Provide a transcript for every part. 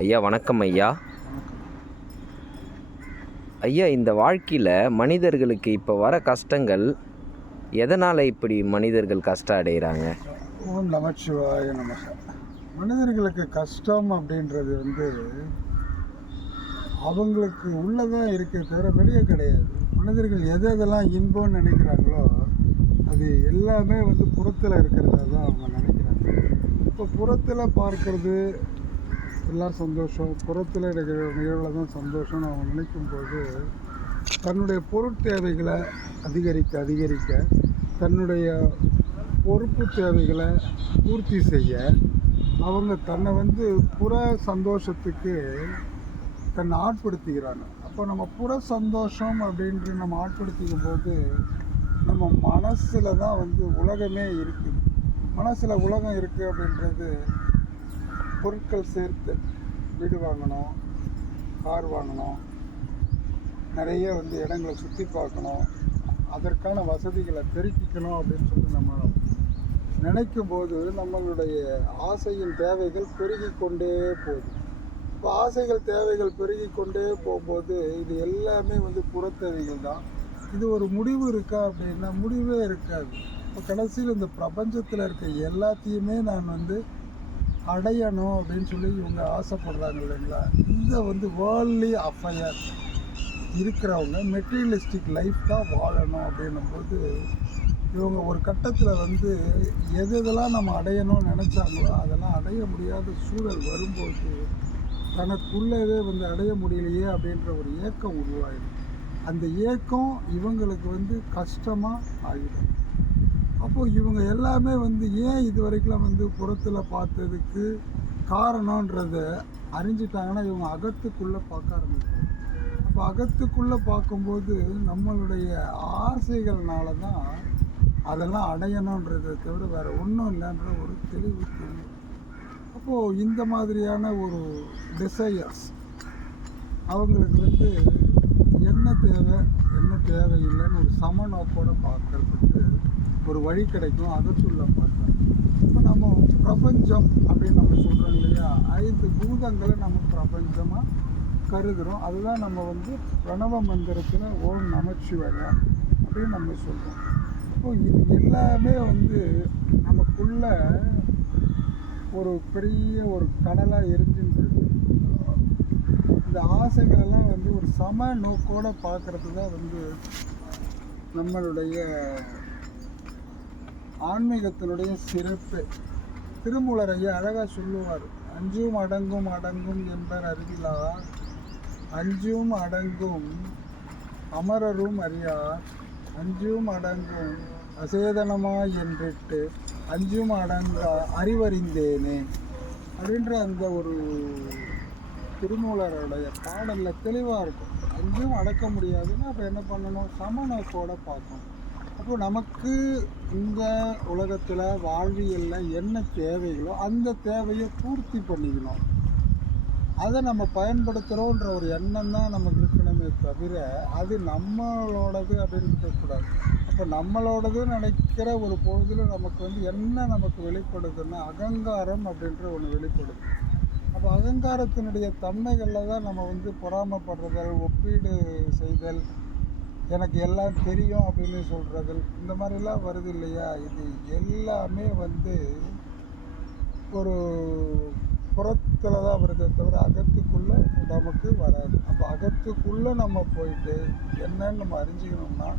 ஐயா வணக்கம் ஐயா. ஐயா இந்த வாழ்க்கையில் மனிதர்களுக்கு இப்போ வர கஷ்டங்கள் எதனால் இப்படி மனிதர்கள் கஷ்டம் அடைகிறாங்க ஓம் நமச்சிவாய நமக. மனிதர்களுக்கு கஷ்டம் அப்படின்றது வந்து அவங்களுக்கு உள்ளதாக இருக்க தவிர வெளியே கிடையாது. மனிதர்கள் எது எதெல்லாம் இன்பம்னு நினைக்கிறாங்களோ அது எல்லாமே வந்து புறத்தில் இருக்கிறதா தான் அவங்க நினைக்கிறாங்க. இப்போ புறத்தில் பார்க்கறது எல்லாம் சந்தோஷம். புறத்தில் இருக்கிற நிகழ்வில் தான் சந்தோஷம்னு அவங்க நினைக்கும் போது தன்னுடைய பொருட்தேவைகளை அதிகரிக்க அதிகரிக்க தன்னுடைய பொறுப்பு தேவைகளை பூர்த்தி செய்ய அவங்க தன்னை வந்து புற சந்தோஷத்துக்கு தன்னை ஆட்படுத்திக்கிறாங்க அப்போ நம்ம புற சந்தோஷம் அப்படின்ட்டு நம்ம ஆட்படுத்திக்கும் போது நம்ம மனசில் தான் வந்து உலகமே இருக்குது. மனசில் உலகம் இருக்குது அப்படின்றது பொருட்கள் சேர்த்து வீடு வாங்கணும் கார் வாங்கணும் நிறைய வந்து இடங்களை சுற்றி பார்க்கணும் அதற்கான வசதிகளை பெருக்கிக்கணும் அப்படின்னு சொல்லி நம்ம நினைக்கும் போது நம்மளுடைய ஆசையின் தேவைகள் பெருகி கொண்டே போகுது. இப்போ ஆசைகள் தேவைகள் பெருகி கொண்டே போகும்போது இது எல்லாமே வந்து புறத்தேவைகள் தான். இது ஒரு முடிவு இருக்கா அப்படின்னா முடிவே இருக்காது. இப்போ கடைசியில் இந்த பிரபஞ்சத்தில் இருக்க எல்லாத்தையுமே நான் வந்து அடையணும் அப்படின்னு சொல்லி இவங்க ஆசைப்படுறாங்க இல்லைங்களா? இந்த வந்து வேர்ல்ட்லி அஃபயர் இருக்கிறவங்க மெட்டீரியலிஸ்டிக் லைஃப் தான் வாழணும் அப்படின்னும்போது இவங்க ஒரு கட்டத்தில் வந்து எது எதெல்லாம் நம்ம அடையணும்னு நினச்சாங்களோ அதெல்லாம் அடைய முடியாத சூழல் வரும்போது தனக்குள்ளவே வந்து அடைய முடியலையே அப்படின்ற ஒரு ஏக்கம் உருவாயிடும். அந்த ஏக்கம் இவங்களுக்கு வந்து கஷ்டமாக ஆகிடும் அப்போது இவங்க எல்லாமே வந்து ஏன் இது வரைக்கும் வந்து புறத்தில் பார்த்ததுக்கு காரணன்றத அறிஞ்சிட்டாங்கன்னா இவங்க அகத்துக்குள்ளே பார்க்க ஆரம்பிப்பாங்க. அப்போ அகத்துக்குள்ளே பார்க்கும்போது நம்மளுடைய ஆசைகள்னால தான் அதெல்லாம் அடையணுன்றதை தவிர வேறு ஒன்றும் இல்லைன்ற ஒரு தெளிவு தெரியும். அப்போது இந்த மாதிரியான ஒரு டிசையர்ஸ் அவங்களுக்கு வந்து என்ன தேவை என்ன தேவையில்லைன்னு ஒரு சமநோக்கோடு பார்க்கறதுக்கு ஒரு வழி கிடைக்கும் அகத்துள்ள பார்த்தா இப்போ நம்ம பிரபஞ்சம் அப்படின்னு நம்ம சொல்கிறோம் இல்லையா? ஐந்து பூதங்களை நம்ம பிரபஞ்சமாக கருதுகிறோம் அதுதான் நம்ம வந்து பிரணவ மந்திரத்தில் ஓம் நமச்சிவாயா அப்படின்னு நம்ம சொல்கிறோம் இப்போ இது எல்லாமே வந்து நமக்குள்ள ஒரு பெரிய ஒரு கடலாக எரிஞ்சுட்டு இந்த ஆசைகளெல்லாம் வந்து ஒரு சம நோக்கோடு பார்க்குறது தான் வந்து நம்மளுடைய ஆன்மீகத்தினுடைய சிறப்பு. திருமூலர் ஐயா அழகாக சொல்லுவார் அஞ்சும் அடங்கும் அடங்கும் என்பர் அறிவிலார் அஞ்சும் அடங்கும் அமரரும் அறியார் அஞ்சும் அடங்கும் அசேதனமா என்றிட்டு அஞ்சும் அடங்கா அறிவறிந்தேனே. அப்படின்ற அந்த ஒரு திருமூலருடைய பாடலில் தெளிவாக இருக்கும். அஞ்சும் அடக்க முடியாதுன்னா அப்போ என்ன பண்ணணும்? சமநோக்கோட பார்க்கணும். அப்போ நமக்கு இந்த உலகத்தில் வாழ்வியலில் என்ன தேவைகளோ அந்த தேவையை பூர்த்தி பண்ணிக்கணும். அதை நம்ம பயன்படுத்துகிறோன்ற ஒரு எண்ணம் தான் நமக்கு இருக்கணுமே தவிர அது நம்மளோடது அப்படின்னு இருக்கக்கூடாது. அப்போ நம்மளோடது நினைக்கிற ஒரு பொழுதில் நமக்கு வந்து என்ன நமக்கு வெளிப்படுதுன்னா அகங்காரம் அப்படின்ற ஒன்று வெளிப்படுது. அப்போ அகங்காரத்தினுடைய தன்மைகளில் தான் நம்ம வந்து பொறாமப்படுறதல் ஒப்பீடு செய்தல் எனக்கு எல்லாம் தெரியும் அப்படின்னு சொல்கிறது இந்த மாதிரிலாம் வருது இல்லையா? இது எல்லாமே வந்து ஒரு புறத்தில் தான் வருதே தவிர அகத்துக்குள்ளே நமக்கு வராது. அப்போ அகத்துக்குள்ளே நம்ம போயிட்டு என்னன்னு நம்ம அறிஞ்சிக்கணும்னா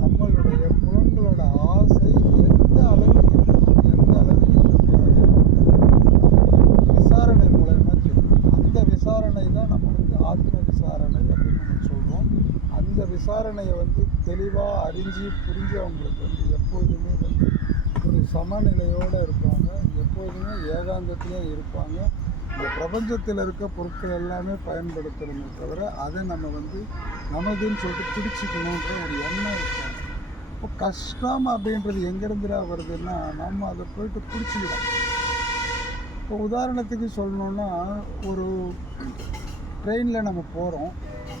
நம்மளுடைய புலன்களோட ஆசை எந்த அளவுக்கு இருக்கு, எந்த அளவுக்கு இருக்கக்கூடாது விசாரணை மூலயமா தெரியும் அந்த விசாரணை தான் நம்ம வந்து ஆத்ம விசாரணை அப்படின்னு நம்ம சொல்கிறோம் அந்த விசாரணையை வந்து தெளிவாக அறிஞ்சு புரிஞ்சவங்களுக்கு வந்து எப்போதுமே வந்து ஒரு சமநிலையோடு இருப்பாங்க. எப்போதுமே ஏகாந்தத்துலேயும் இருப்பாங்க. இந்த பிரபஞ்சத்தில் இருக்க பொருட்கள் எல்லாமே பயன்படுத்தணுமே தவிர அதை நம்ம வந்து நமதுன்னு சொல்லிட்டு பிடிச்சிக்கணுன்ற ஒரு எண்ணம் இருக்காங்க இப்போ கஷ்டம் அப்படின்றது எங்கேருந்துடா வருதுன்னா நம்ம அதை போயிட்டு பிடிச்சிக்கலாம் இப்போ உதாரணத்துக்கு சொல்லணுன்னா ஒரு ட்ரெயினில் நம்ம போகிறோம்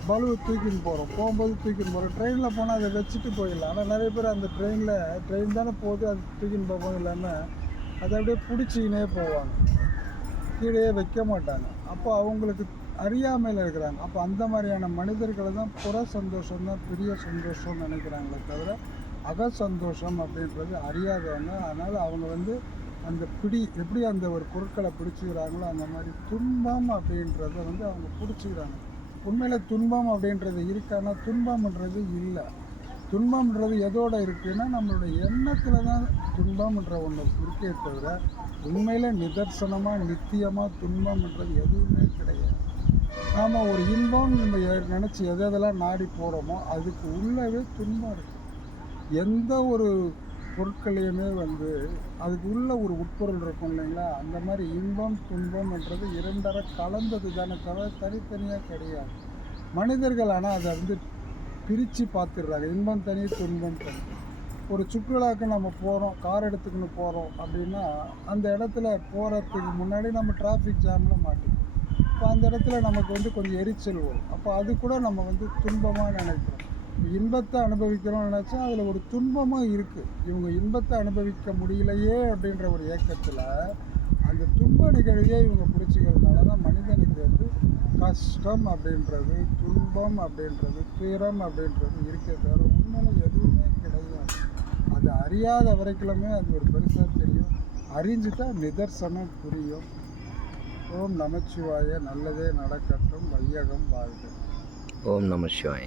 பலுவை தூக்கின்னு போகிறோம் போகும்போது தூக்கின்னு போகிறோம் ட்ரெயினில் போனால் அதை வச்சுட்டு போயிடலாம். ஆனால் நிறைய பேர் அந்த ட்ரெயினில் ட்ரெயின் தானே போகுது அது தூக்கின்னு போகவும் இல்லாமல் அதை அப்படியே பிடிச்சிக்கினே போவாங்க. கீழே வைக்க மாட்டாங்க. அப்போ அவங்களுக்கு அறியாமையில் இருக்கிறாங்க. அப்போ அந்த மாதிரியான மனிதர்களை தான் புற சந்தோஷம் தான் பெரிய சந்தோஷம்னு நினைக்கிறாங்களே தவிர அக சந்தோஷம் அப்படின்றது அறியாதவங்க. அதனால் அவங்க வந்து அந்த பிடி எப்படி அந்த ஒரு பொருட்களை பிடிச்சிக்கிறாங்களோ அந்த மாதிரி துன்பம் அப்படின்றத வந்து அவங்க பிடிச்சிக்கிறாங்க. உண்மையில் துன்பம் அப்படின்றது இருக்கான்னா துன்பம்ன்றது இல்லை. துன்பம்ன்றது எதோட இருக்குன்னா நம்மளுடைய எண்ணத்தில் தான் துன்பம்ன்ற ஒன்று இருக்கே தவிர உண்மையில் நிதர்சனமாக நித்தியமாக துன்பம்ன்றது எதுவுமே கிடையாது. நாம் ஒரு இன்பம் நம்ம நினச்சி எது எதெல்லாம் நாடி போகிறோமோ அதுக்கு உள்ளவே துன்பம் இருக்குது எந்த ஒரு பொருட்களையுமே வந்து அதுக்கு உள்ள ஒரு உட்பொருள் இருக்கும் இல்லைங்களா? அந்த மாதிரி இன்பம் துன்பம்ன்றது இரண்டரை கலந்தது தானே தவிர தனித்தனியாக கிடையாது. மனிதர்கள் ஆனால் அதை வந்து பிரித்து பார்த்துடுறாங்க. இன்பம் தனி துன்பம் தனி. ஒரு சுற்றுலாவுக்கு நம்ம போகிறோம் கார் எடுத்துக்கின்னு போகிறோம் அப்படின்னா அந்த இடத்துல போகிறதுக்கு முன்னாடி நம்ம டிராஃபிக் ஜாமில் மாட்டோம் இப்போ அந்த இடத்துல நமக்கு வந்து கொஞ்சம் எரிச்சல் வரும். அப்போ அது கூட நம்ம வந்து துன்பமாக நினைக்கிறோம். இன்பத்தை அனுபவிக்கிறோம்னு நினச்சா அதில் ஒரு துன்பமும் இருக்குது இவங்க இன்பத்தை அனுபவிக்க முடியலையே அப்படின்ற ஒரு ஏக்கத்தில் அந்த துன்ப நிகழ்வையே இவங்க பிடிச்சிக்கிறதுனால தான் மனிதனுக்கு வந்து கஷ்டம் அப்படின்றது துன்பம் அப்படின்றது துயரம் அப்படின்றது இருக்கே தவிர உண்மையில் எதுவுமே கிடையாது. அது அறியாத வரைக்கிலுமே அது ஒரு பெருசாக தெரியும். அறிஞ்சிட்டா நிதர்சனம் புரியும். ஓம் நமச்சிவாய நல்லதே நடக்கட்டும் வையகம் வாழ்க. ஓம் நமச்சிவாய